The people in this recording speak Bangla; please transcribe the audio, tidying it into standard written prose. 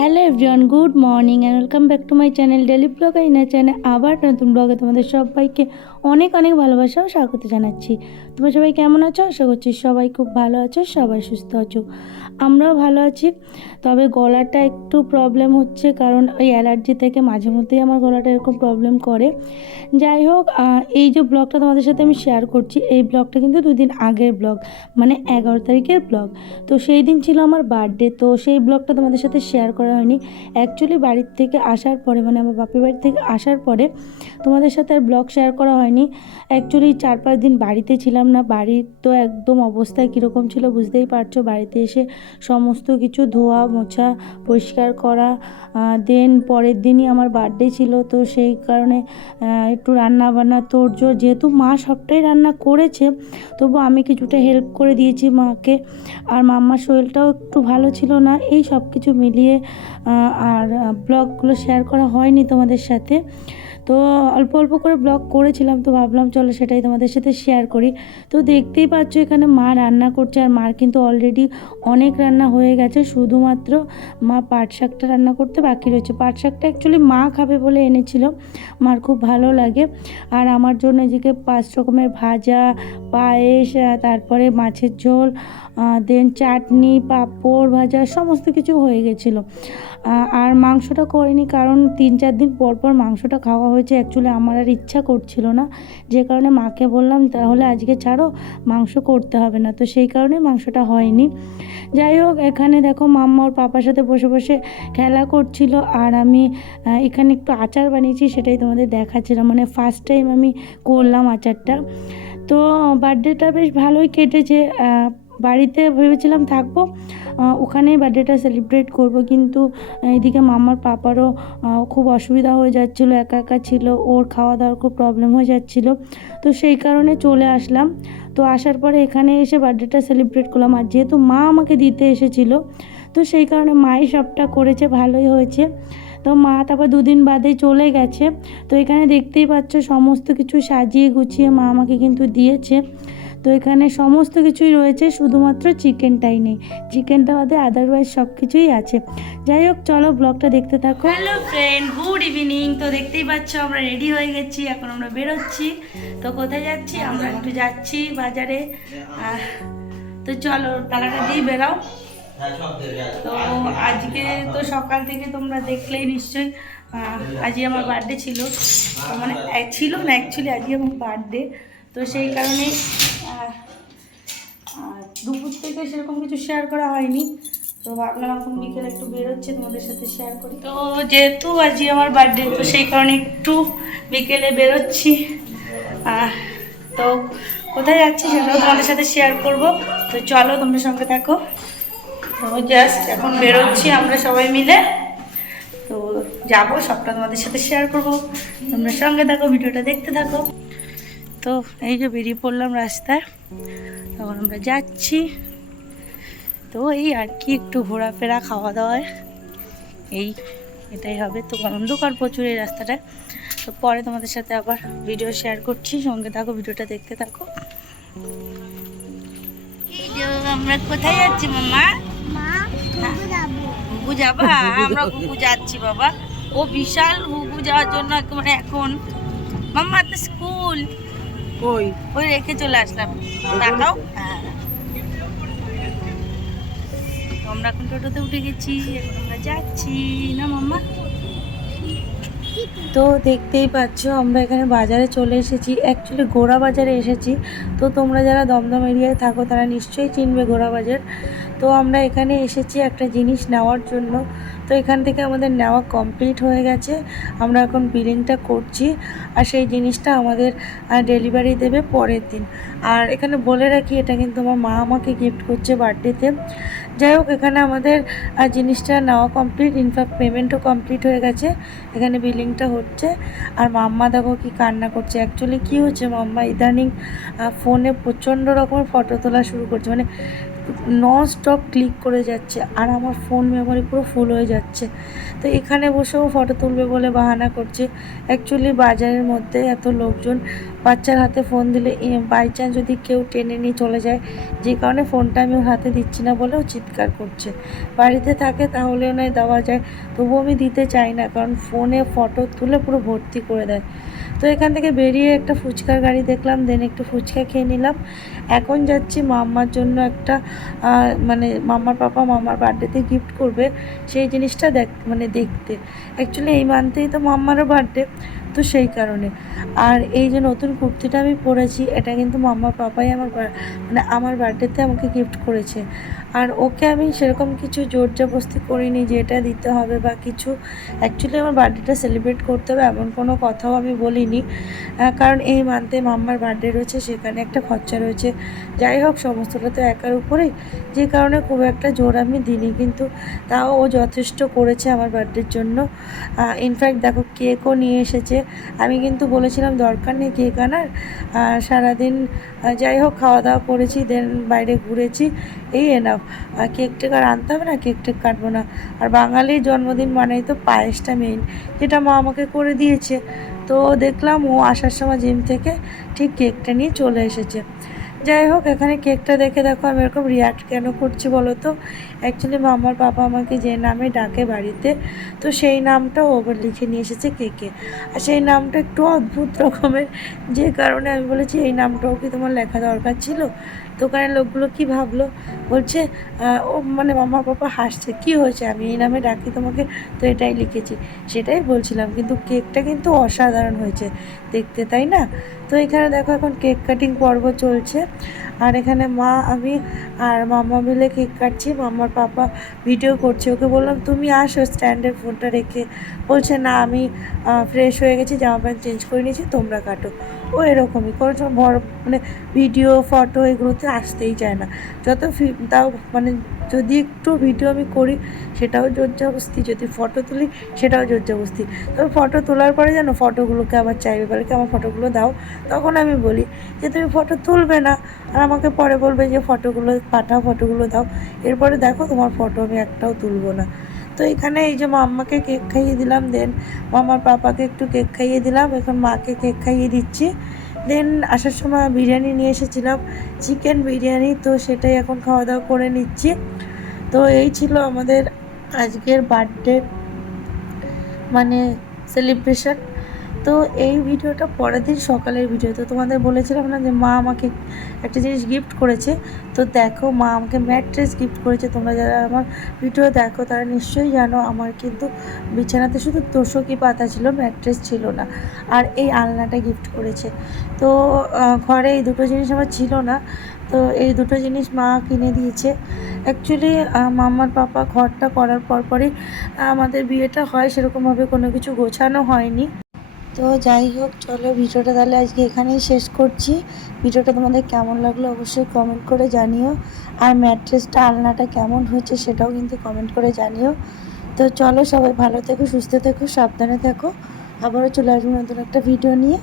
Hello everyone, good morning and welcome back to my channel daily blog আইনা চ্যানেল। আবার নতুন ব্লগে তোমাদের সবাইকে অনেক অনেক ভালোবাসা ও স্বাগত জানাচ্ছি। তোমরা সবাই কেমন আছো? আশা করছি সবাই খুব ভালো আছো, সবাই সুস্থ আছো, আমরাও ভালো আছি। তবে গলাটা একটু প্রবলেম হচ্ছে, কারণ ওই অ্যালার্জি থেকে মাঝে মধ্যেই আমার গলাটা এরকম প্রবলেম করে। যাই হোক, এই যে ব্লগটা তোমাদের সাথে আমি শেয়ার করছি, এই ব্লগটা কিন্তু দুদিন আগের ব্লগ, মানে 11 তারিখের ব্লগ। তো সেই দিন ছিল আমার বার্থডে, তো সেই ব্লগটা তোমাদের সাথে শেয়ার করা হয়নি। অ্যাকচুয়ালি বাড়ির থেকে আসার পরে, মানে আমার বাপের বাড়ি থেকে আসার পরে তোমাদের সাথে আর ব্লগ শেয়ার করা হয়নি। অ্যাকচুয়ালি 4-5 দিন বাড়িতে ছিলাম না। বাড়ির তো একদম অবস্থায় কীরকম ছিল বুঝতেই পারছো। বাড়িতে এসে সমস্ত কিছু ধোয়া মোছা পরিষ্কার করা, দেন পরের দিনই আমার বার্থডে ছিল, তো সেই কারণে একটু রান্না বান্না তোড়জোড়, যেহেতু মা সবটাই রান্না করেছে তবু আমি কিছুটা হেল্প করে দিয়েছি মাকে। আর মাম্মার শরীরটাও একটু ভালো ছিল না, এই সব কিছু মিলিয়ে আর ব্লগগুলো শেয়ার করা হয়নি তোমাদের সাথে। তো অল্প অল্প করে ব্লগ করেছিলাম, তো ভাবলাম চলো সেটাই তোমাদের সাথে শেয়ার করি। তো দেখতেই পাচ্ছ এখানে মা রান্না করছে, আর মার কিন্তু অলরেডি অনেক রান্না হয়ে গেছে, শুধুমাত্র মা পাট শাকটা রান্না করতে বাকি রয়েছে। পাট শাকটা অ্যাকচুয়ালি মা খাবে বলে এনেছিল, মার খুব ভালো লাগে। আর আমার জন্য এদিকে 5 রকমের ভাজা, পায়েস, তারপরে মাছের ঝোল, দেন চাটনি, পাঁপড় ভাজা সমস্ত কিছু হয়ে গেছিলো। আর মাংসটা করিনি, কারণ 3-4 দিন পর পর মাংসটা খাওয়া হয়েছে। অ্যাকচুয়ালি আমার আর ইচ্ছা করছিল না, যে কারণে মাকে বললাম তাহলে আজকে ছাড়ো, মাংস করতে হবে না, তো সেই কারণে মাংসটা হয়নি। যাই হোক, এখানে দেখো মাম্মা ওর পাপার সাথে বসে বসে খেলা করছিল, আর আমি এখানে একটু আচার বানিয়েছি, সেটাই তোমাদের দেখাচ্ছিলাম। মানে ফার্স্ট টাইম আমি করলাম আচারটা। তো বার্থডেটা বেশ ভালোই কেটেছে। বাড়িতে ভেবেছিলাম থাকবো, ওখানেই বার্থডেটা সেলিব্রেট করব, কিন্তু এদিকে মাম্মার পাপারও খুব অসুবিধা হয়ে যাচ্ছিলো, একা একা ছিল, ওর খাওয়া দাওয়ার খুব প্রবলেম হয়ে যাচ্ছিলো, তো সেই কারণে চলে আসলাম। তো আসার পরে এখানে এসে বার্থডেটা সেলিব্রেট করলাম, আর যেহেতু মা আমাকে দিতে এসেছিলো তো সেই কারণে মাই সবটা করেছে, ভালোই হয়েছে। তো মা তারপর 2 দিন বাদে চলে গেছে। তো এখানে দেখতেই পাচ্ছ সমস্ত কিছু সাজিয়ে গুছিয়ে মা আমাকে কিন্তু দিয়েছে। তো এখানে সমস্ত কিছুই রয়েছে, শুধুমাত্র চিকেনটাই নেই, চিকেনটা বাদে আদারওয়াইজ সব কিছুই আছে। যাই হোক, চলো ব্লগটা দেখতে থাকো। Hello friend, good evening. তো দেখতেই পাচ্ছ আমরা রেডি হয়ে গেছি, এখন আমরা বেরোচ্ছি। তো কোথায় যাচ্ছি? আমরা একটু যাচ্ছি বাজারে। তো চলো তালাটা দিয়ে বেরাও। তো আজকে তো সকাল থেকে তোমরা দেখলেই নিশ্চয়ই, আজকে আমার বার্থডে ছিল, মানে ছিল না অ্যাকচুয়ালি আজকে আমার বার্থডে, তো সেই কারণে দুপুর থেকে সেরকম কিছু শেয়ার করা হয়নি। তো ভাবলাম এখন বিকেলে একটু বেরোচ্ছে, তোমাদের সাথে শেয়ার করি। তো যেহেতু আজকে আমার বার্থডে, তো সেই কারণে একটু বিকেলে বেরোচ্ছি। তো কোথায় যাচ্ছি সেটাও তোমাদের সাথে শেয়ার করব, তো চলো তোমরা সঙ্গে থাকো। তো জাস্ট এখন বেরোচ্ছি আমরা সবাই মিলে, তো যাবো, সবটা তোমাদের সাথে শেয়ার করব, তোমরা সঙ্গে থাকো, ভিডিওটা দেখতে থাকো। তো এই যে বেরিয়ে পড়লাম রাস্তায়, তখন আমরা যাচ্ছি। তো এই আর কি, একটু ঘোরাফেরা খাওয়া দাওয়ায় এটাই হবে। তো অন্ধকার প্রচুর এই রাস্তাটায়, তো পরে তোমাদের সাথে আবার ভিডিও শেয়ার করছি, সঙ্গে থাকো, ভিডিওটা দেখতে থাকো। আমরা কোথায় যাচ্ছি মাম্মা? ঘুঘু যাবা? আমরা ঘুঘু যাচ্ছি বাবা, ও বিশাল ঘুঘু যাওয়ার জন্য মানে এখন মাম্মা তো স্কুল ওই রেখে চলে আসলাম। দেখাও। হ্যাঁ, আমরা এখন টোটোতে উঠে গেছি, এখন আমরা যাচ্ছি না মাম্মা। তো দেখতেই পাচ্ছ আমরা এখানে বাজারে চলে এসেছি, অ্যাকচুয়ালি গোড়া বাজারে এসেছি। তো তোমরা যারা দমদম এরিয়ায় থাকো তারা নিশ্চয়ই চিনবে গোড়া বাজার। তো আমরা এখানে এসেছি একটা জিনিস নেওয়ার জন্য। তো এখান থেকে আমাদের নেওয়া কমপ্লিট হয়ে গেছে, আমরা এখন বিলিংটা করছি, আর সেই জিনিসটা আমাদের ডেলিভারি দেবে পরের দিন। আর এখানে বলে রাখি, এটা কিন্তু আমার মা আমাকে গিফট করছে বার্থডেতে। যাই হোক, এখানে আমাদের জিনিসটা নেওয়া কমপ্লিট, ইনফ্যাক্ট পেমেন্টও কমপ্লিট হয়ে গেছে, এখানে বিলিংটা হচ্ছে। আর মাম্মা দেখো কি কান্না করছে। অ্যাকচুয়ালি কী হচ্ছে, মাম্মা ইদানিং ফোনে প্রচণ্ড রকমের ফটো তোলা শুরু করছে, মানে নন স্টপ ক্লিক করে যাচ্ছে, আর আমার ফোন মেমোরি পুরো ফুল হয়ে যাচ্ছে। তো এখানে বসেও ফটো তুলবে বলে বাহানা করছে। অ্যাকচুয়ালি বাজারের মধ্যে এত লোকজন, বাচ্চার হাতে ফোন দিলে বাই চান্স যদি কেউ টেনে নিয়ে চলে যায়, যে কারণে ফোনটা আমি ওর হাতে দিচ্ছি না বলেও চিৎকার করছে। বাড়িতে থাকে তাহলেও নয় দেওয়া যায়, তবুও আমি দিতে চাই না, কারণ ফোনে ফটো তুলে পুরো ভর্তি করে দেয়। তো এখান থেকে বেরিয়ে একটা ফুচকার গাড়ি দেখলাম, দেন একটু ফুচকা খেয়ে নিলাম। এখন যাচ্ছি মাম্মার জন্য একটা মানে মাম্মার পাপা মাম্মার বার্থডেতে গিফট করবে, সেই জিনিসটা দেখতে। অ্যাকচুয়ালি এই মান্থেই তো মাম্মারও বার্থডে, তো সেই কারণে। আর এই যে নতুন কুর্তিটা আমি পরেছি, এটা কিন্তু মাম্মার পাপাই আমার বার্থডেতে আমাকে গিফট করেছে। আর ওকে আমি সেরকম কিছু জোর জবরদস্তি করিনি যে এটা দিতে হবে বা কিছু। অ্যাকচুয়ালি আমার বার্থডেটা সেলিব্রেট করতে হবে এমন কোনো কথাও আমি বলিনি, কারণ এই মান্থে মাম্মার বার্থডে রয়েছে, সেখানে একটা খরচা রয়েছে। যাই হোক, সমস্তটা তো একার উপরেই, যে কারণে খুব একটা জোর আমি দিইনি, কিন্তু তাও ও যথেষ্ট করেছে আমার বার্থডের জন্য। ইনফ্যাক্ট দেখো, কেকও নিয়ে এসেছে। আমি কিন্তু বলেছিলাম দরকার নেই কেক আনার, সারাদিন যাই হোক খাওয়া দাওয়া করেছি, দেন বাইরে ঘুরেছি, এই এনাফ। কেক টেক আর আনতে হবে না, কেক টেক কাটবো না। আর বাঙালির জন্মদিন মানেই তো পায়েসটা মেইন, যেটা মা আমাকে করে দিয়েছে। তো দেখলাম ও আসার সময় জিম থেকে ঠিক কেকটা নিয়ে চলে এসেছে। যাই হোক, এখানে কেকটা দেখে দেখো আমি এরকম রিয়াক্ট কেন করছি বলো তো। অ্যাকচুয়ালি মামার পাপা আমাকে যে নামে ডাকে বাড়িতে, তো সেই নামটা ও লিখে নিয়ে এসেছে কেকে। আর সেই নামটা একটু অদ্ভুত রকমের, যে কারণে আমি বলেছি এই নামটাও কি তোমার লেখা দরকার ছিল। দোকানের লোকগুলো কি ভাবলো, বলছে ও মানে মামা পাপা হাসছে, কি হয়েছে আমি এই নামে ডাকি তোমাকে, তো এটাই লিখেছি। সেটাই বলছিলাম, কিন্তু কেকটা কিন্তু অসাধারণ হয়েছে দেখতে, তাই না? তো এখানে দেখো এখন কেক কাটিং পর্ব চলছে, আর এখানে মা আমি আর মাম্মা মিলে কেক কাটছি। মাম্মার পাপা ভিডিও করছে, ওকে বললাম তুমি আসো স্ট্যান্ডের ফোনটা রেখে, বলছে না আমি ফ্রেশ হয়ে গেছি, জামা প্যান্ট চেঞ্জ করে নিয়েছি, তোমরা কাটো। ও এরকমই কোনো সময় মানে ভিডিও ফটো এগুলোতে আসতেই চায় না। তাও মানে যদি একটু ভিডিও আমি করি সেটাও জোরজবস্তি, যদি ফটো তুলি সেটাও জোরজবস্তি। তবে ফটো তোলার পরে যেন ফটোগুলোকে আবার চাইবে, বলে কি আমার ফটোগুলো দাও। তখন আমি বলি যে তুমি ফটো তুলবে না, আর আমাকে পরে বলবে যে ফটোগুলো পাঠাও, ফটোগুলো দাও। এরপরে দেখো তোমার ফটো আমি একটাও তুলবো না। তো এখানে এই যে মাম্মাকে কেক খাইয়ে দিলাম, দেন মামার পাপাকে একটু কেক খাইয়ে দিলাম, এখন মাকে কেক খাইয়ে দিচ্ছি। দেন আসার সময় বিরিয়ানি নিয়ে এসেছিলাম, চিকেন বিরিয়ানি, তো সেটাই এখন খাওয়া দাওয়া করে নিচ্ছি। তো এই ছিল আমাদের আজকের বার্থডে মানে সেলিব্রেশন। তো এই ভিডিওটা পরের দিন সকালের ভিডিও। তো তোমাদের বলেছিলাম না যে মা আমাকে একটা জিনিস গিফট করেছে, তো দেখো মা আমাকে ম্যাট্রেস গিফট করেছে। তোমরা যারা আমার ভিডিও দেখো তারা নিশ্চয়ই জানো, আমার কিন্তু বিছানাতে শুধু তোষকই পাতা ছিল, ম্যাট্রেস ছিল না। আর এই আলনাটা গিফট করেছে। তো ঘরে এই দুটো জিনিস আমার ছিল না, তো এই দুটো জিনিস মা কিনে দিয়েছে। অ্যাকচুয়ালি মাম্মার পাপা ঘরটা করার পরই আমাদের বিয়েটা হয়, সেরকমভাবে কোনো কিছু গোছানো হয়নি। তো যাই হোক, চলো ভিডিওটা তাহলে আজকে এখানেই শেষ করছি। ভিডিওটা তোমাদের কেমন লাগলো অবশ্যই কমেন্ট করে জানিও, আর ম্যাট্রেসটা আলনাটা কেমন হয়েছে সেটাও কিন্তু কমেন্ট করে জানিও। তো চলো, সবাই ভালো থেকো, সুস্থ থেকো, সাবধানে থেকো। আবারও চলে আসবো নতুন একটা ভিডিও নিয়ে।